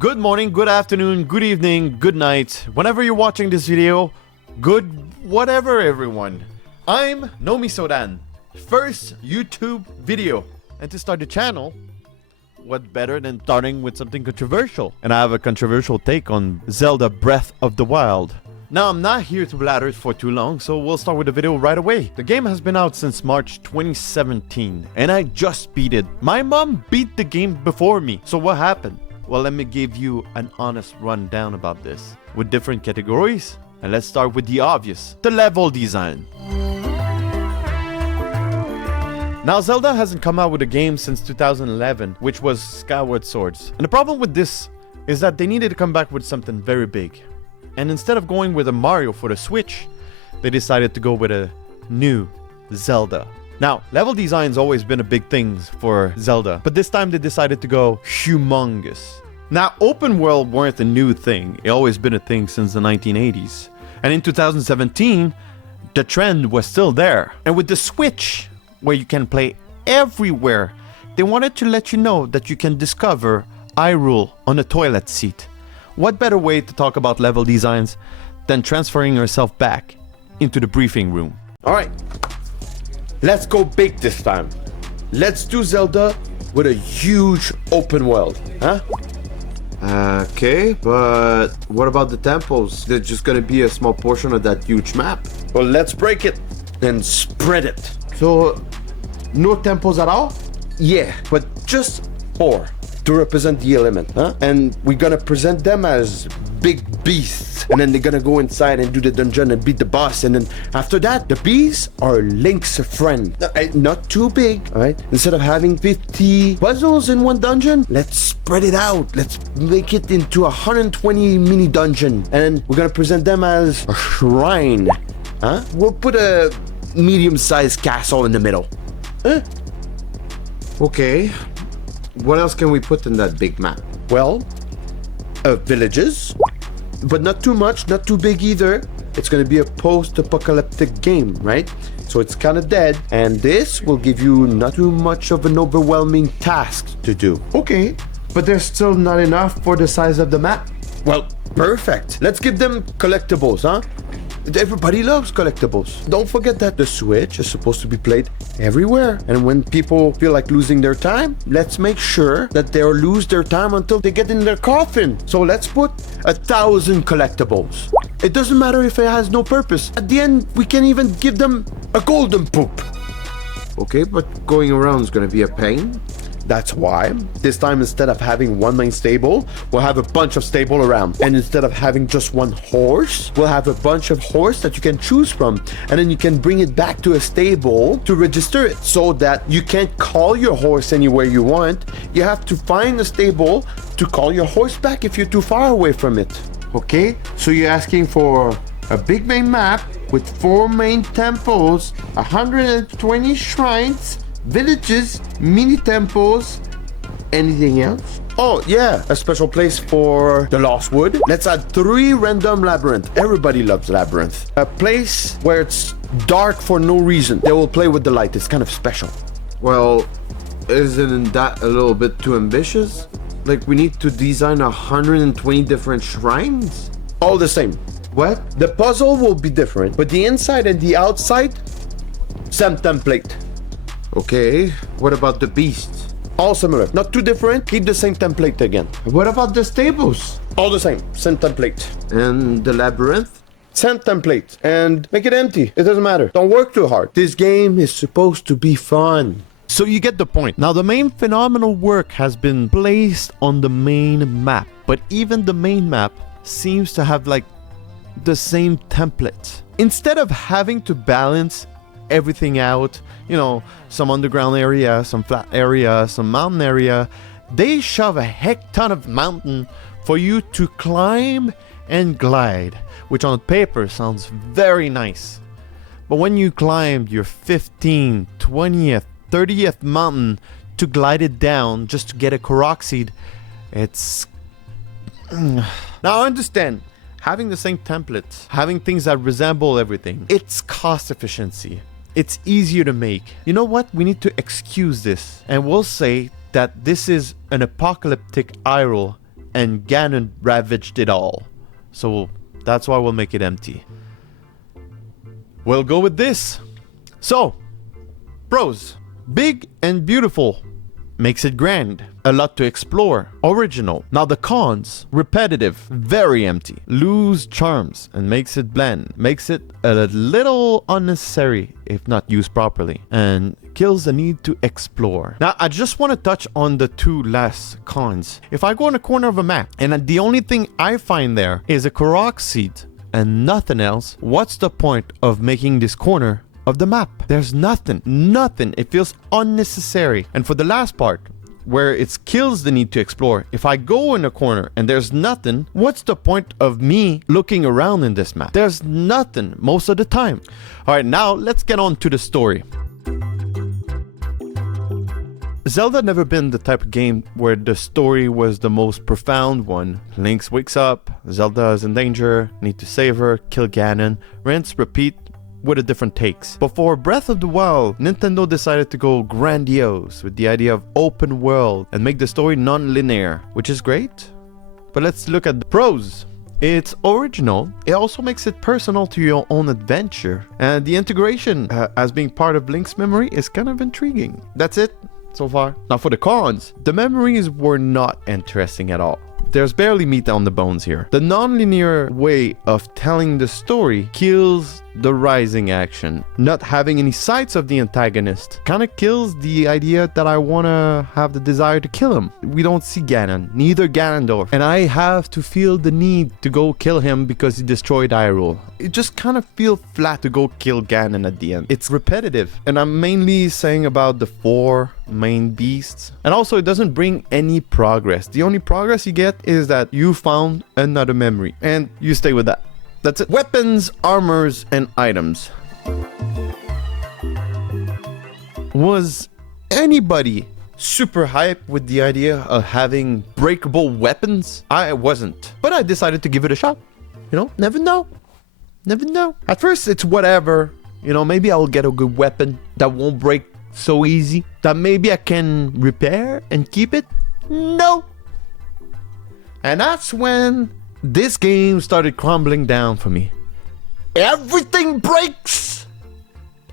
Good morning, good afternoon, good evening, good night. Whenever you're watching this video, good whatever everyone. I'm Nomi Sodan. First YouTube video. And to start the channel, what better than starting with something controversial? And I have a controversial take on Zelda Breath of the Wild. Now, I'm not here to blather for too long, so we'll start with the video right away. The game has been out since March 2017, and I just beat it. My mom beat the game before me, so what happened? Well, let me give you an honest rundown about this, with different categories, and let's start with the obvious, the level design. Now, Zelda hasn't come out with a game since 2011, which was Skyward Swords. And the problem with this is that they needed to come back with something very big. And instead of going with a Mario for the Switch, they decided to go with a new Zelda. Now, level design's always been a big thing for Zelda, but this time they decided to go humongous. Now, open world weren't a new thing. It always been a thing since the 1980s. And in 2017, the trend was still there. And with the Switch, where you can play everywhere, they wanted to let you know that you can discover Hyrule on a toilet seat. What better way to talk about level designs than transferring yourself back into the briefing room? Alright, let's go big this time. Let's do Zelda with a huge open world, huh? Okay, but what about the temples? They're just gonna be a small portion of that huge map. Well, let's break it and spread it. So, no temples at all? Yeah, but just 4 to represent the element, huh? And we're gonna present them as big beasts. And then they're gonna go inside and do the dungeon and beat the boss. And then after that, the beasts are Link's friend. Not too big, all right? Instead of having 50 puzzles in one dungeon, let's spread it out. Let's make it into 120 mini dungeon. And we're gonna present them as a shrine, huh? We'll put a medium-sized castle in the middle. Huh? Okay. What else can we put in that big map? Well, villages, but not too much, not too big either. It's going to be a post-apocalyptic game, right? So it's kind of dead, and this will give you not too much of an overwhelming task to do. Okay, but there's still not enough for the size of the map. Well, perfect. Let's give them collectibles, huh? Everybody loves collectibles. Don't forget that the Switch is supposed to be played everywhere. And when people feel like losing their time, let's make sure that they'll lose their time until they get in their coffin. So let's put 1,000 collectibles. It doesn't matter if it has no purpose. At the end, we can even give them a golden poop. Okay, but going around is going to be a pain. That's why this time, instead of having one main stable, we'll have a bunch of stable around. And instead of having just one horse, we'll have a bunch of horse that you can choose from. And then you can bring it back to a stable to register it, so that you can't call your horse anywhere you want. You have to find a stable to call your horse back if you're too far away from it. Okay, so you're asking for a big main map with 4 main temples, 120 shrines, villages, mini temples, anything else? Oh yeah, a special place for the Lost Wood. Let's add 3 random labyrinth. Everybody loves labyrinth. A place where it's dark for no reason. They will play with the light. It's kind of special. Well, isn't that a little bit too ambitious? Like, we need to design 120 different shrines? All the same. What? The puzzle will be different, but the inside and the outside, same template. Okay, what about the beasts? All similar, not too different, keep the same template again. What about the stables? All the same template. And the labyrinth? Same template, and make it empty, it doesn't matter. Don't work too hard. This game is supposed to be fun. So you get the point. Now, the main phenomenal work has been placed on the main map, but even the main map seems to have like the same template. Instead of having to balance everything out, you know, some underground area, some flat area, some mountain area, they shove a heck ton of mountain for you to climb and glide, which on paper sounds very nice. But when you climbed your 15th, 20th, 30th mountain to glide it down just to get a Korok seed, it's... Now I understand, having the same templates, having things that resemble everything, it's cost efficiency. It's easier to make. You know what? We need to excuse this. And we'll say that this is an apocalyptic Hyrule and Ganon ravaged it all. So that's why we'll make it empty. We'll go with this. So, pros. Big and beautiful. Makes it grand. A lot to explore. Original. Now the cons. Repetitive. Very empty. Lose charms and makes it bland. Makes it a little unnecessary if not used properly. And kills the need to explore. Now I just want to touch on the two last cons. If I go in a corner of a map and the only thing I find there is a Korok seed and nothing else, what's the point of making this corner of the map? There's nothing. It feels unnecessary. And for the last part, where it kills the need to explore, if I go in a corner and there's nothing, what's the point of me looking around in this map? There's nothing most of the time. All right, now let's get on to the story. Zelda never been the type of game where the story was the most profound one. Link wakes up, Zelda is in danger, need to save her, kill Ganon, rinse, repeat, with a different takes. But for Breath of the Wild, Nintendo decided to go grandiose with the idea of open world and make the story non-linear, which is great. But let's look at the pros. It's original. It also makes it personal to your own adventure. And the integration as being part of Link's memory is kind of intriguing. That's it so far. Now for the cons, the memories were not interesting at all. There's barely meat on the bones here. The non-linear way of telling the story kills the rising action. Not having any sights of the antagonist kind of kills the idea that I want to have the desire to kill him. We don't see Ganon, neither Ganondorf, and I have to feel the need to go kill him because he destroyed Hyrule. It just kind of feels flat to go kill Ganon at the end. It's repetitive, and I'm mainly saying about the 4 main beasts. And also it doesn't bring any progress. The only progress you get is that you found another memory, and you stay with that. That's it. Weapons, armors, and items. Was anybody super hyped with the idea of having breakable weapons? I wasn't. But I decided to give it a shot. You know, never know. Never know. At first, it's whatever. You know, maybe I'll get a good weapon that won't break so easy. That maybe I can repair and keep it. No. And that's when this game started crumbling down for me. Everything breaks!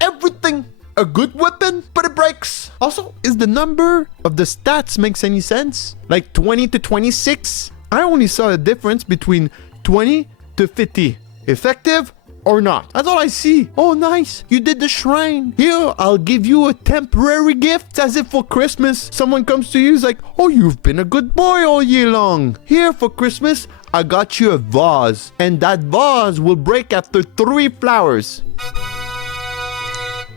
Everything! A good weapon, but it breaks. Also, is the number of the stats makes any sense? Like 20 to 26? I only saw a difference between 20 to 50. Effective or not? That's all I see. Oh, nice. You did the shrine. Here, I'll give you a temporary gift as if for Christmas. Someone comes to you, is like, oh, you've been a good boy all year long. Here for Christmas, I got you a vase. And that vase will break after 3 flowers.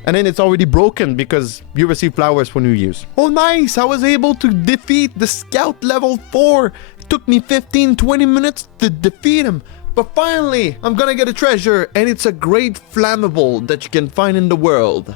And then it's already broken because you receive flowers for New Year's. Oh, nice. I was able to defeat the scout level 4. It took me 15-20 minutes to defeat him. But finally, I'm gonna get a treasure, and it's a great flammable that you can find in the world.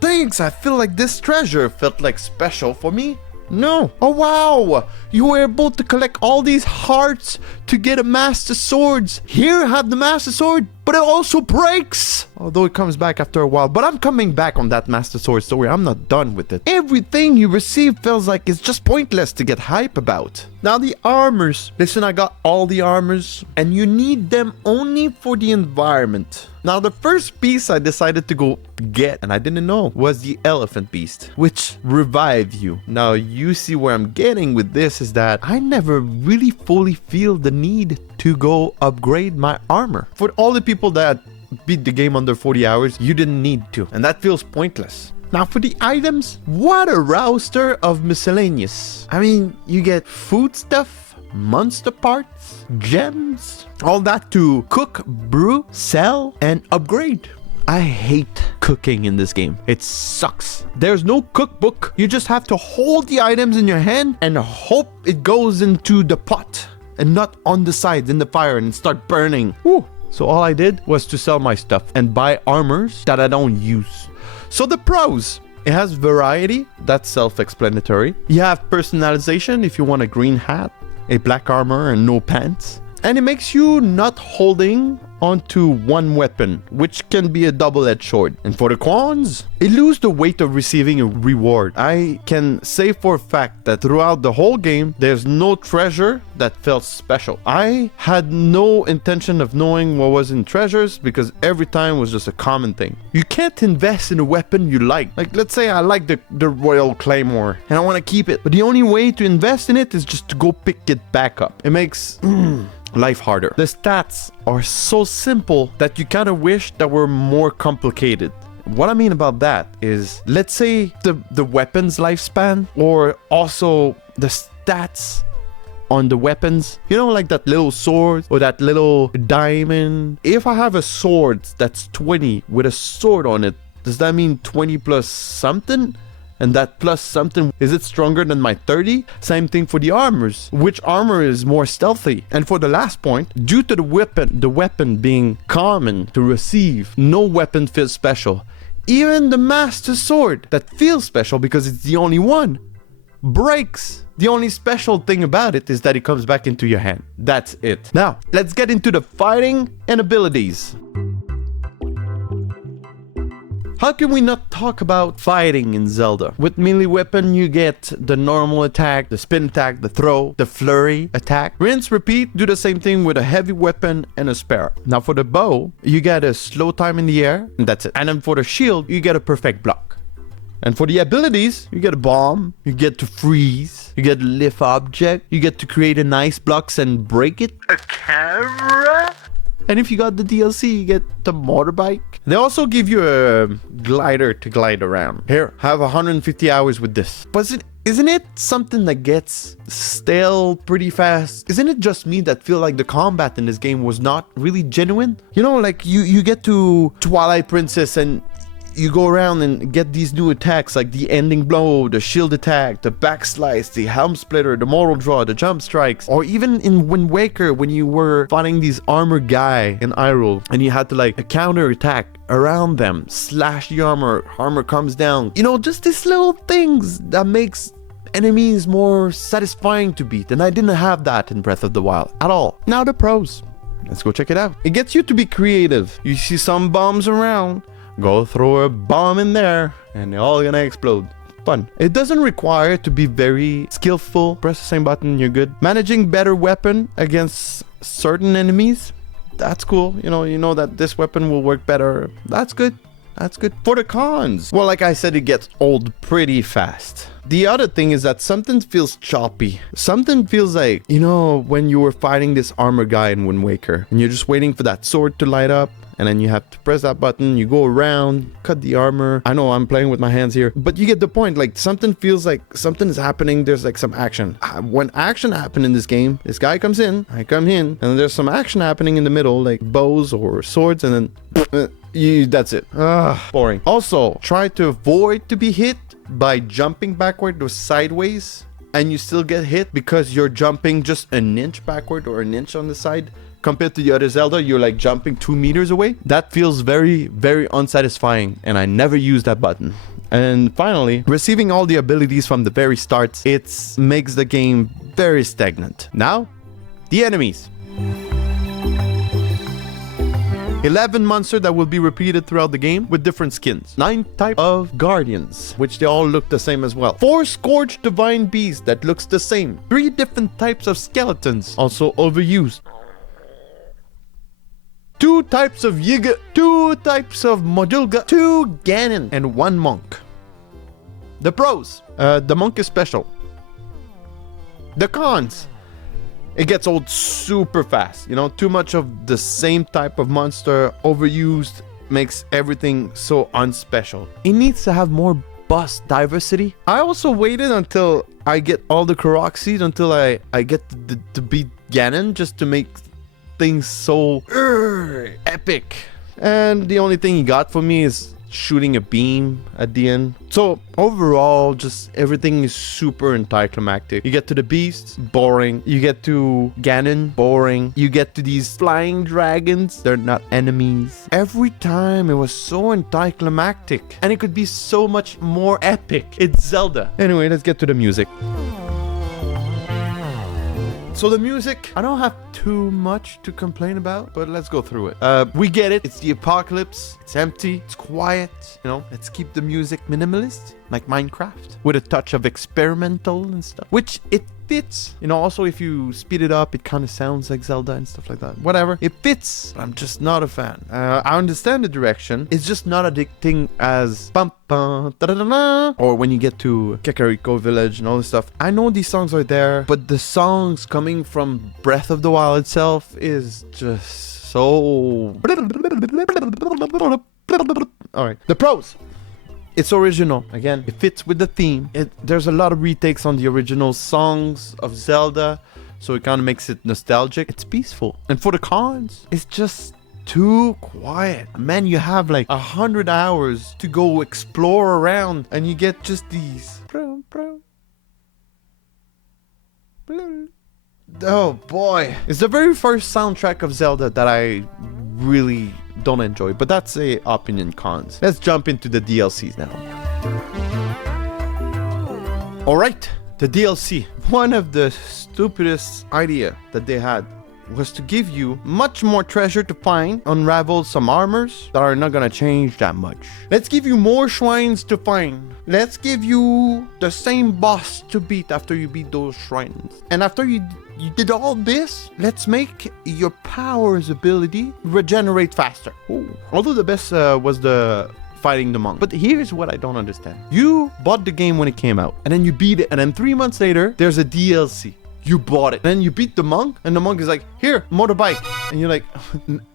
Thanks, I feel like this treasure felt like special for me. No. Oh, wow. You were able to collect all these hearts to get a Master Swords. Here, have the Master Sword, but it also breaks. Although it comes back after a while. But I'm coming back on that Master Sword story. I'm not done with it. Everything you receive feels like it's just pointless to get hype about. Now the armors. Listen, I got all the armors, and you need them only for the environment. Now the first piece I decided to go get, and I didn't know, was the elephant beast, which revives you. Now you see where I'm getting with this is that I never really fully feel the need to go upgrade my armor. For all the people that beat the game under 40 hours, you didn't need to, and that feels pointless. Now for the items, what a roster of miscellaneous. I mean, you get food stuff, monster parts, gems, all that to cook, brew, sell, and upgrade. I hate cooking in this game. It sucks. There's no cookbook. You just have to hold the items in your hand and hope it goes into the pot and not on the sides in the fire and start burning. Woo. So all I did was to sell my stuff and buy armors that I don't use. So the pros. It has variety. That's self-explanatory. You have personalization if you want a green hat, a black armor, and no pants. And it makes you not holding onto one weapon, which can be a double-edged sword. And for the cons, it loses the weight of receiving a reward. I can say for a fact that throughout the whole game, there's no treasure that felt special. I had no intention of knowing what was in treasures because every time was just a common thing. You can't invest in a weapon you like. Like, let's say I like the Royal Claymore and I want to keep it, but the only way to invest in it is just to go pick it back up. It makes life harder. The stats are so simple that you kind of wish that were more complicated. What I mean about that is, let's say the weapon's lifespan, or also the stats on the weapons. You know, like that little sword or that little diamond. If I have a sword that's 20 with a sword on it, does that mean 20 plus something? And that plus something, is it stronger than my 30? Same thing for the armors. Which armor is more stealthy? And for the last point, due to the weapon being common to receive, no weapon feels special. Even the Master Sword that feels special because it's the only one breaks. The only special thing about it is that it comes back into your hand. That's it. Now, let's get into the fighting and abilities. How can we not talk about fighting in Zelda? With melee weapon, you get the normal attack, the spin attack, the throw, the flurry attack. Rinse, repeat, do the same thing with a heavy weapon and a spear. Now for the bow, you get a slow time in the air, and that's it. And then for the shield, you get a perfect block. And for the abilities, you get a bomb, you get to freeze, you get to lift object, you get to create an ice blocks and break it. A camera? And if you got the DLC, you get the motorbike. They also give you a glider to glide around. Here, have 150 hours with this. But isn't it something that gets stale pretty fast? Isn't it just me that feel like the combat in this game was not really genuine? You know, like you get to Twilight Princess and you go around and get these new attacks like the ending blow, the shield attack, the back slice, the helm splitter, the mortal draw, the jump strikes, or even in Wind Waker when you were fighting these armored guy in Hyrule and you had to like a counter attack around them, slash the armor comes down. You know, just these little things that makes enemies more satisfying to beat, and I didn't have that in Breath of the Wild at all. Now the pros. Let's go check it out. It gets you to be creative. You see some bombs around, go throw a bomb in there and they're all gonna explode. Fun. It doesn't require to be very skillful. Press the same button, you're good. Managing better weapon against certain enemies, that's cool. You know that this weapon will work better. That's good. That's good. For the cons, well, like I said, it gets old pretty fast. The other thing is that something feels choppy. Something feels like, you know, when you were fighting this armor guy in Wind Waker and you're just waiting for that sword to light up, and then you have to press that button, you go around, cut the armor. I know I'm playing with my hands here, but you get the point. Like, something feels like something is happening. There's like some action. When action happened in this game, this guy comes in, I come in, and there's some action happening in the middle, like bows or swords, and then that's it. Boring. Also, try to avoid to be hit by jumping backward or sideways, and you still get hit because you're jumping just an inch backward or an inch on the side. Compared to the other Zelda, you're like jumping 2 meters away. That feels very, very unsatisfying, and I never use that button. And finally, receiving all the abilities from the very start, it makes the game very stagnant. Now, the enemies. 11 monsters that will be repeated throughout the game with different skins. 9 types of guardians, which they all look the same as well. 4 scourged divine beasts that looks the same. 3 different types of skeletons, also overused. 2 types of Yiga, 2 types of Modulga, 2 Ganon, and 1 monk. The pros. The monk is special. The cons. It gets old super fast. You know, too much of the same type of monster, overused, makes everything so unspecial. It needs to have more boss diversity. I also waited until I get all the Korok seeds, until I get to beat Ganon, just to make things so epic. And the only thing he got for me is shooting a beam at the end. So overall, just everything is super anticlimactic. You get to the beasts, boring. You get to Ganon, boring. You get to these flying dragons, they're not enemies. Every time it was so anticlimactic, and it could be so much more epic. It's Zelda. Anyway, let's get to the music. So the music, I don't have too much to complain about, but let's go through it. We get it. It's the apocalypse. It's empty. It's quiet. You know, let's keep the music minimalist, like Minecraft, with a touch of experimental and stuff, which it fits. You know, also if you speed it up, it kind of sounds like Zelda and stuff like that. Whatever. It fits. I'm just not a fan. I understand the direction. It's just not addicting as bum, bum, da, da, da, da, or when you get to Kakariko Village and all this stuff. I know these songs are there, but the songs coming from Breath of the Wild itself is just so... Alright. The pros. It's original. Again, it fits with the theme. There's a lot of retakes on the original songs of Zelda, so it kind of makes it nostalgic. It's peaceful. And for the cons, it's just too quiet. Man, you have like 100 hours to go explore around, and you get just these. Oh boy. It's the very first soundtrack of Zelda that I really don't enjoy, but that's a opinion cons. Let's jump into the DLCs now. Alright, the DLC. One of the stupidest idea that they had was to give you much more treasure to find, unravel some armors that are not gonna change that much. Let's give you more shrines to find. Let's give you the same boss to beat after you beat those shrines. And after you did all this, let's make your powers ability regenerate faster. Ooh. Although the best was the fighting the monk. But here's what I don't understand. You bought the game when it came out, and then you beat it, and then 3 months later, there's a DLC. You bought it. Then you beat the monk, and the monk is like, here, motorbike. And you're like,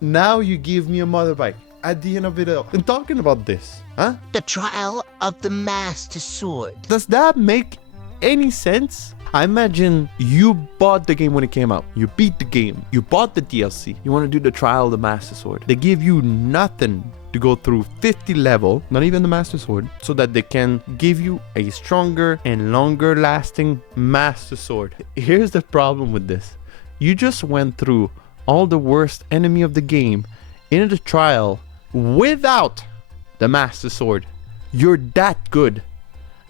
now you give me a motorbike. At the end of it all. And talking about this, huh? The trial of the Master Sword. Does that make any sense? I imagine you bought the game when it came out. You beat the game. You bought the DLC. You want to do the trial of the Master Sword. They give you nothing to go through 50 level, not even the Master Sword, so that they can give you a stronger and longer lasting Master Sword. Here's the problem with this. You just went through all the worst enemy of the game in the trial without the Master Sword. You're that good.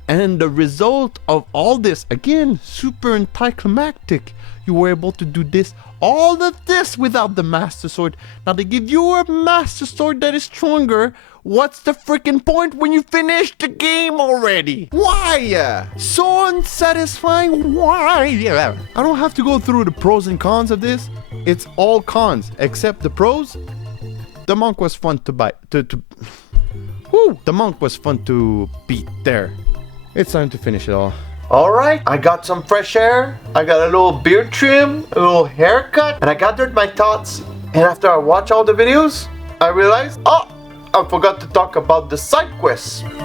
And the result of all this, again, super anticlimactic. You were able to do this, all of this without the Master Sword. Now they give you a Master Sword that is stronger. What's the freaking point when you finish the game already? Why? So unsatisfying. Why? I don't have to go through the pros and cons of this. It's all cons, except the pros. The monk was fun to buy. Woo! The monk was fun to beat there. It's time to finish it all. Alright, I got some fresh air, I got a little beard trim, a little haircut, and I gathered my thoughts. And after I watched all the videos, I realized, oh, I forgot to talk about the side quests. Now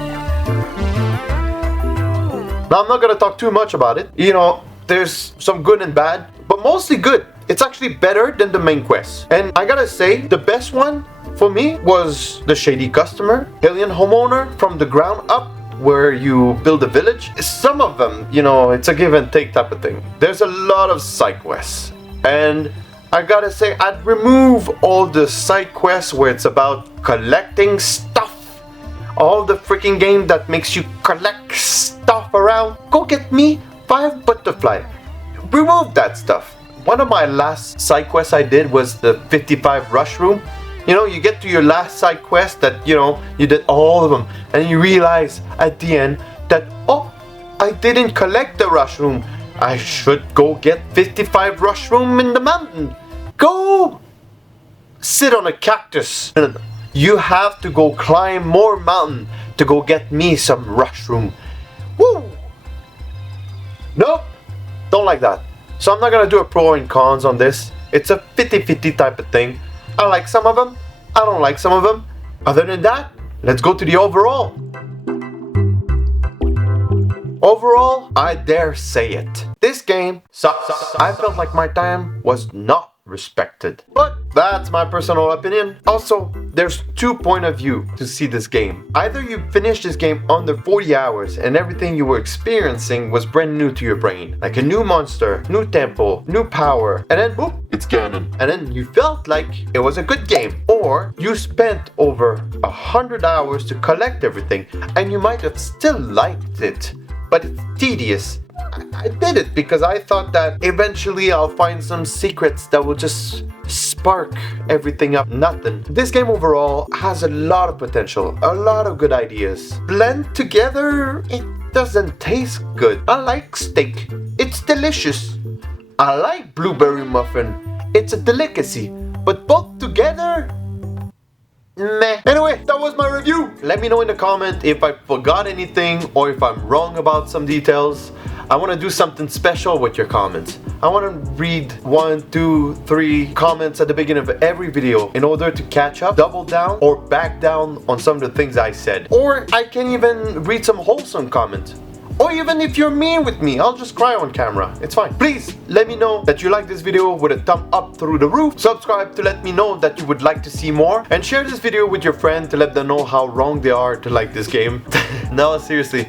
I'm not gonna talk too much about it. You know, there's some good and bad, but mostly good. It's actually better than the main quest. And I gotta say, the best one for me was the Shady Customer, Alien Homeowner from the ground up, where you build a village. Some of them, you know, it's a give and take type of thing. There's a lot of side quests, and I gotta say, I'd remove all the side quests where it's about collecting stuff. All the freaking game that makes you collect stuff around. Go get me 5 butterfly. Remove that stuff. One of my last side quests I did was the 55 rush room. You know, you get to your last side quest that, you know, you did all of them, and you realize at the end that, oh, I didn't collect the rush room. I should go get 55 rush room in the mountain. Go sit on a cactus. You have to go climb more mountain to go get me some rush room. Woo! Nope, don't like that. So I'm not gonna do a pro and cons on this. It's a 50-50 type of thing. I like some of them, I don't like some of them. Other than that, let's go to the overall. Overall, I dare say it. This game sucks. I felt like my time was not respected. But that's my personal opinion. Also, there's 2 points of view to see this game. Either you finish this game under 40 hours and everything you were experiencing was brand new to your brain. Like a new monster, new temple, new power, and then boop, it's canon. And then you felt like it was a good game. Or you spent over 100 hours to collect everything and you might have still liked it, but it's tedious. I did it because I thought that eventually I'll find some secrets that will just spark everything up. Nothing. This game overall has a lot of potential, a lot of good ideas. Blend together, it doesn't taste good. I like steak. It's delicious. I like blueberry muffin. It's a delicacy. But both together, meh. Anyway, that was my review. Let me know in the comment if I forgot anything or if I'm wrong about some details. I want to do something special with your comments. I want to read 1, 2, 3 comments at the beginning of every video in order to catch up, double down, or back down on some of the things I said. Or I can even read some wholesome comments. Or even if you're mean with me, I'll just cry on camera. It's fine. Please let me know that you like this video with a thumb up through the roof. Subscribe to let me know that you would like to see more. And share this video with your friend to let them know how wrong they are to like this game. No, seriously.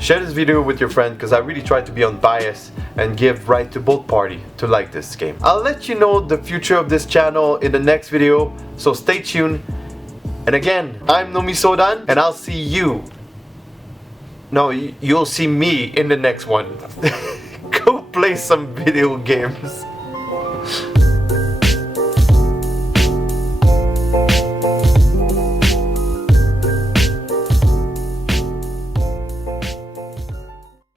Share this video with your friend because I really try to be unbiased and give right to both parties to like this game. I'll let you know the future of this channel in the next video, so stay tuned. And again, I'm Nomi Sodan and I'll see you. No, you'll see me in the next one. Go play some video games.